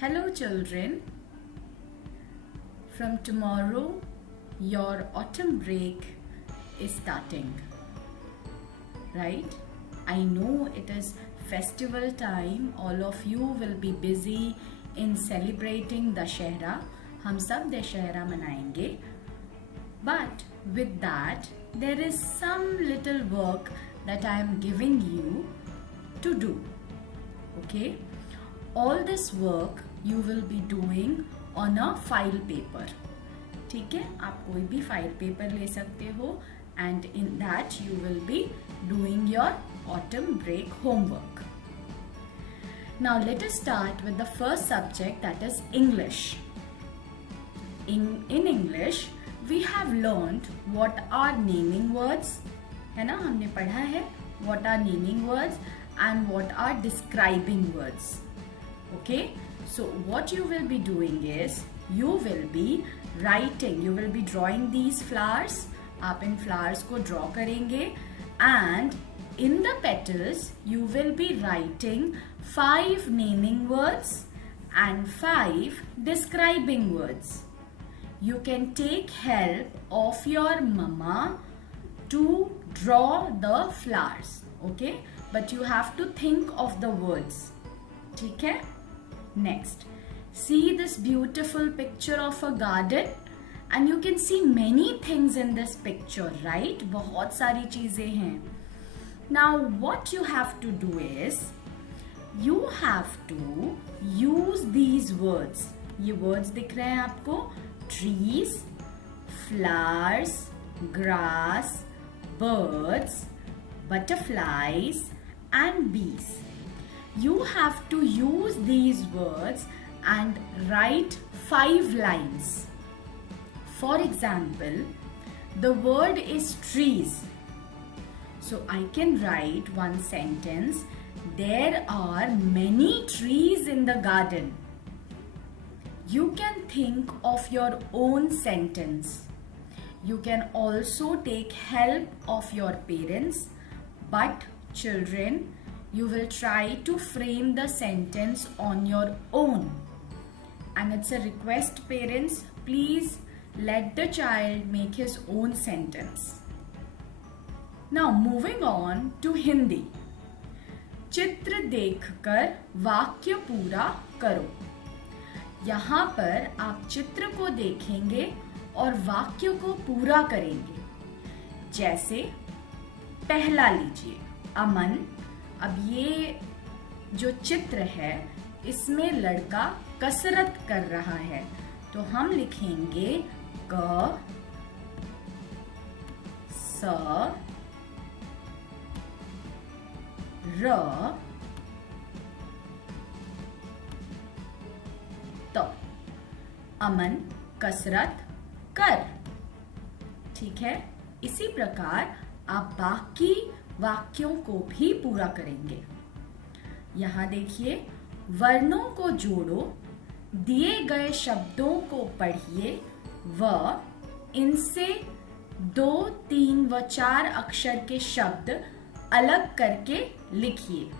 Hello children, from tomorrow your autumn break is starting, right? I know it is festival time, all of you will be busy in celebrating Dashera. हम सब दशहरा मनाएंगे, but with that there is some little work that I am giving you to do, okay? All this work you will be doing on a file paper. ठीक है, आप कोई भी file paper ले सकते हो and in that you will be doing your autumn break homework. Now let us start with the first subject, that is English. In English we have learned what are naming words, है ना, हमने पढ़ा है what are naming words and what are describing words. Okay, so what you will be doing is you will be writing, you will be drawing these flowers. आप इन flowers को draw करेंगे and in the petals you will be writing 5 naming words and 5 describing words. You can take help of your mama to draw the flowers, okay? But you have to think of the words. ठीक है? Next, see this beautiful picture of a garden and you can see many things in this picture, right? बहुत सारी चीजें हैं. Now what you have to do is you have to use these words. ये words दिख रहे हैं आपको? Trees, flowers, grass, birds, butterflies and bees. You have to use these words and write 5 lines. For example, the word is trees. So I can write one sentence. There are many trees in the garden. You can think of your own sentence. You can also take help of your parents, but children, you will try to frame the sentence on your own. And it's a request, parents, please let the child make his own sentence. Now moving on to Hindi. चित्र देखकर वाक्य पूरा करो. यहाँ पर आप चित्र को देखेंगे और वाक्य को पूरा करेंगे. जैसे पहला लीजिए, अमन. अब ये जो चित्र है इसमें लड़का कसरत कर रहा है, तो हम लिखेंगे क स र त. अमन कसरत कर. ठीक है, इसी प्रकार आप बाकी वाक्यों को भी पूरा करेंगे. यहाँ देखिए, वर्णों को जोड़ो, दिए गए शब्दों को पढ़िए व इनसे 2, 3 व 4 अक्षर के शब्द अलग करके लिखिए.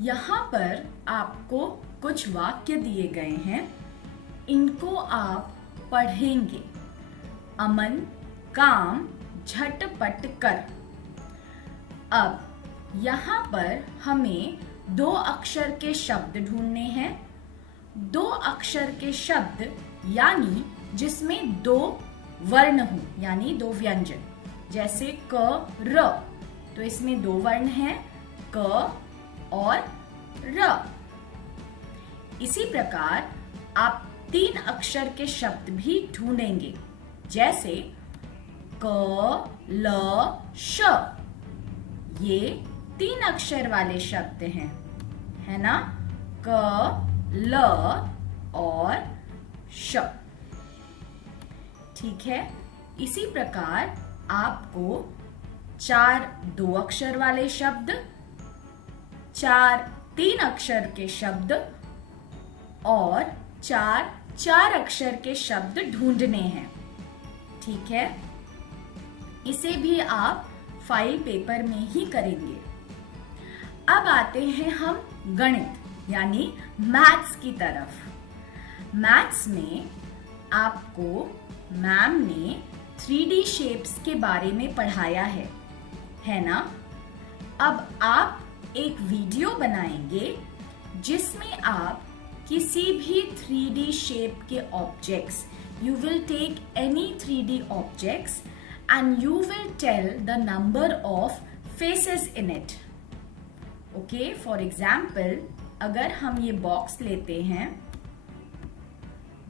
यहाँ पर आपको कुछ वाक्य दिए गए हैं, इनको आप पढ़ेंगे. अमन काम झटपट कर. अब यहाँ पर हमें 2 अक्षर के शब्द ढूंढने हैं. 2 अक्षर के शब्द यानी जिसमें 2 वर्ण हो, यानी 2 व्यंजन. जैसे क र, तो इसमें 2 वर्ण हैं, क और र. इसी प्रकार आप 3 अक्षर के शब्द भी ढूंढेंगे. जैसे क ल श. ये 3 अक्षर वाले शब्द हैं, है ना? क ल और श. ठीक है, इसी प्रकार आपको 4 2 अक्षर वाले शब्द, 4 3 अक्षर के शब्द और 4 4 अक्षर के शब्द ढूंढने हैं. ठीक है, इसे भी आप फाइल पेपर में ही करेंगे. अब आते हैं हम गणित. यानी मैथ्स की तरफ। मैथ्स में आपको मैम ने 3D शेप्स के बारे में पढ़ाया है ना? अब आप एक वीडियो बनाएंगे जिसमें आप किसी भी 3D शेप के objects, you will take any 3D objects and you will tell the number of faces in it. Okay, for example, अगर हम ये बॉक्स लेते हैं,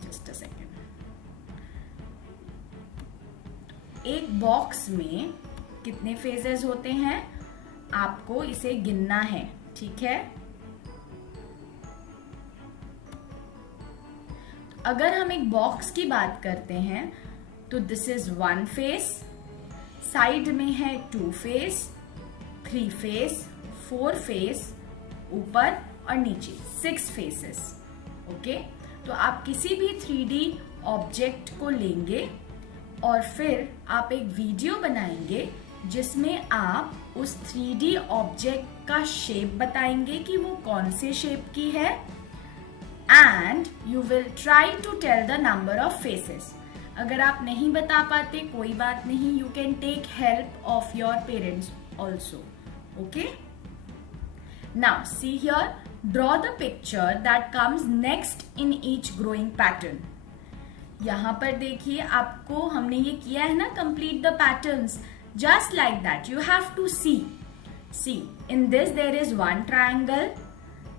just a second, एक बॉक्स में कितने फेजेस होते हैं आपको इसे गिनना है, ठीक है? अगर हम एक बॉक्स की बात करते हैं तो दिस इज 1 फेस, साइड में है 2 फेस, 3 फेस, 4 फेस, ऊपर और नीचे 6 फेसेस। ओके, तो आप किसी भी 3D ऑब्जेक्ट को लेंगे और फिर आप एक वीडियो बनाएंगे जिसमें आप उस 3D ऑब्जेक्ट का शेप बताएंगे कि वो कौन से शेप की है, and you will try to tell the number of faces. अगर आप नहीं बता पाते कोई बात नहीं, you can take help of your parents also. Okay, now see here, draw the picture that comes next in each growing pattern. यहां पर देखिए, आपको हमने ये किया है ना, complete the patterns just like that. You have to see in this there is 1 triangle,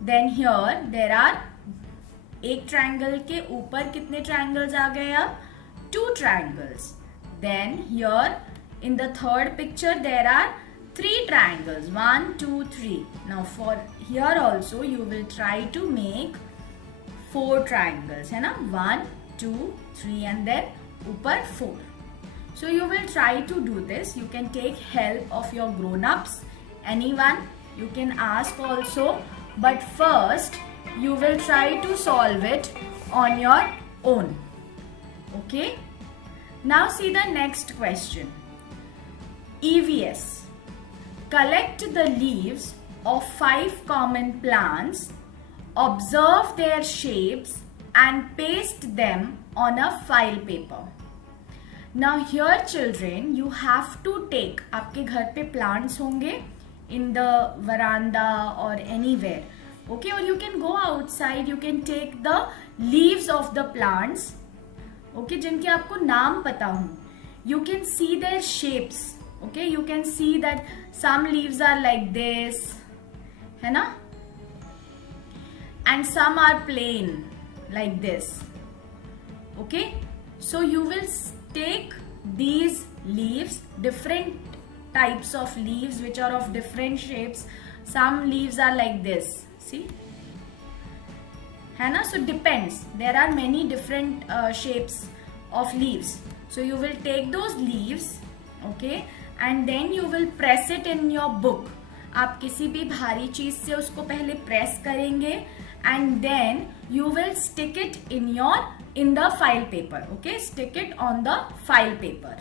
then here there are, एक ट्रायंगल के ऊपर कितने ट्रायंगल्स आ गए अब? 2 triangles. Then here in the third picture there are 3 triangles. 1, 2, 3. Now for here also you will try to make 4 triangles, है ना? 1, 2, 3 and then ऊपर 4. So you will try to do this. You can take help of your grown-ups. Anyone you can ask also. But first you will try to solve it on your own. Okay, now see the next question. EVS. Collect the leaves of 5 common plants, observe their shapes and paste them on a file paper. Now here children, you have to take, आपके घर पे plants होंगे in the veranda or anywhere. Okay, or you can go outside, you can take the leaves of the plants, okay, जिनके आपको नाम पता हो. You can see their shapes, okay, you can see that some leaves are like this, है ना, and some are plain like this. Okay, so you will take these leaves, different types of leaves which are of different shapes. Some leaves are like this, see, है ना? So depends, there are many different shapes of leaves. So you will take those leaves, okay, and then you will press it in your book. आप किसी भी भारी चीज से उसको पहले प्रेस करेंगे and then you will stick it in the file paper. Okay, stick it on the file paper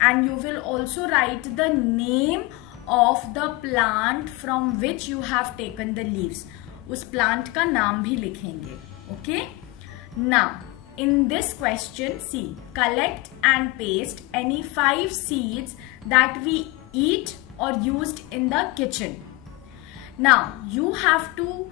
and you will also write the name of the plant from which you have taken the leaves. उस plant का नाम भी लिखेंगे. Okay, now in this question, see, collect and paste any 5 seeds that we eat or used in the kitchen. Now you have to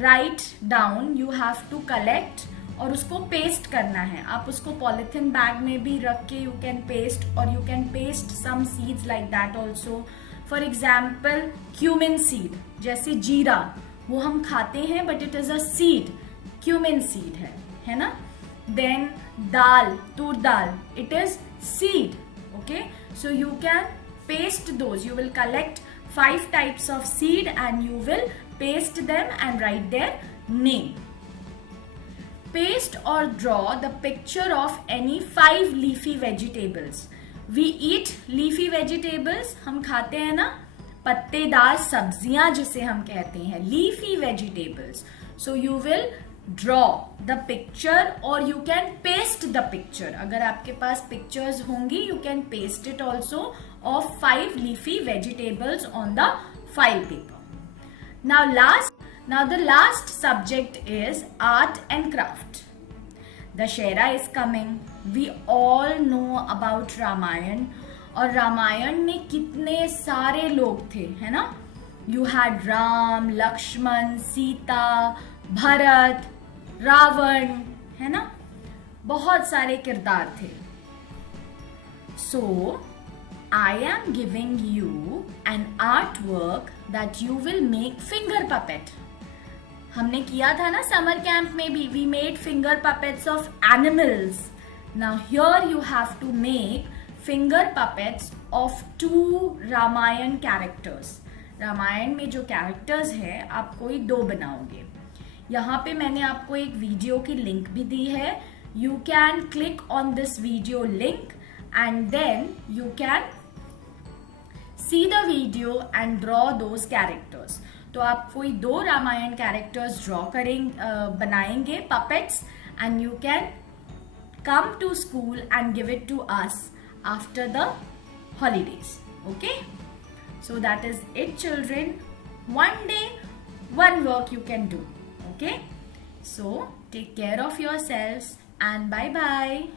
write down, you have to collect और उसको paste करना है. आप उसको पॉलिथिन बैग में भी रख के you can paste, और you can paste some seeds like that also. For example, cumin seed, जैसे जीरा, वो हम खाते हैं but it is a seed, cumin seed है ना. Then dal, tur dal, it is seed. Okay, so you can paste those. You will collect 5 types of seed and you will paste them and write their name. Paste or draw the picture of any 5 leafy vegetables. We eat leafy vegetables. हम खाते हैं ना पत्तेदार सब्जियां जिसे हम कहते हैं, leafy vegetables. So you will draw the picture or you can paste the picture. अगर आपके पास pictures होंगी, you can paste it also of 5 leafy vegetables on the file paper. Now last, Now the last subject is art and craft. Dashera is coming. We all know about Ramayan. और रामायण में कितने सारे लोग थे, है ना? You had Ram, Lakshman, Sita, Bharat, Ravan, है ना? बहुत सारे किरदार थे. So I am giving you an artwork that you will make finger puppet. हमने किया था ना समर कैंप में भी. We made finger puppets of animals. Now here you have to make finger puppets of 2 Ramayan characters. Ramayan में जो characters है आप कोई 2 बनाओगे. यहाँ पे मैंने आपको एक वीडियो की लिंक भी दी है. You can click on this video link and then you can see the video and draw those characters. तो आप कोई 2 रामायण कैरेक्टर्स ड्रॉ बनाएंगे puppets and you can come to school and give it to us after the holidays. Okay, so that is it, children. One day, one work you can do. Okay, so take care of yourselves and bye bye.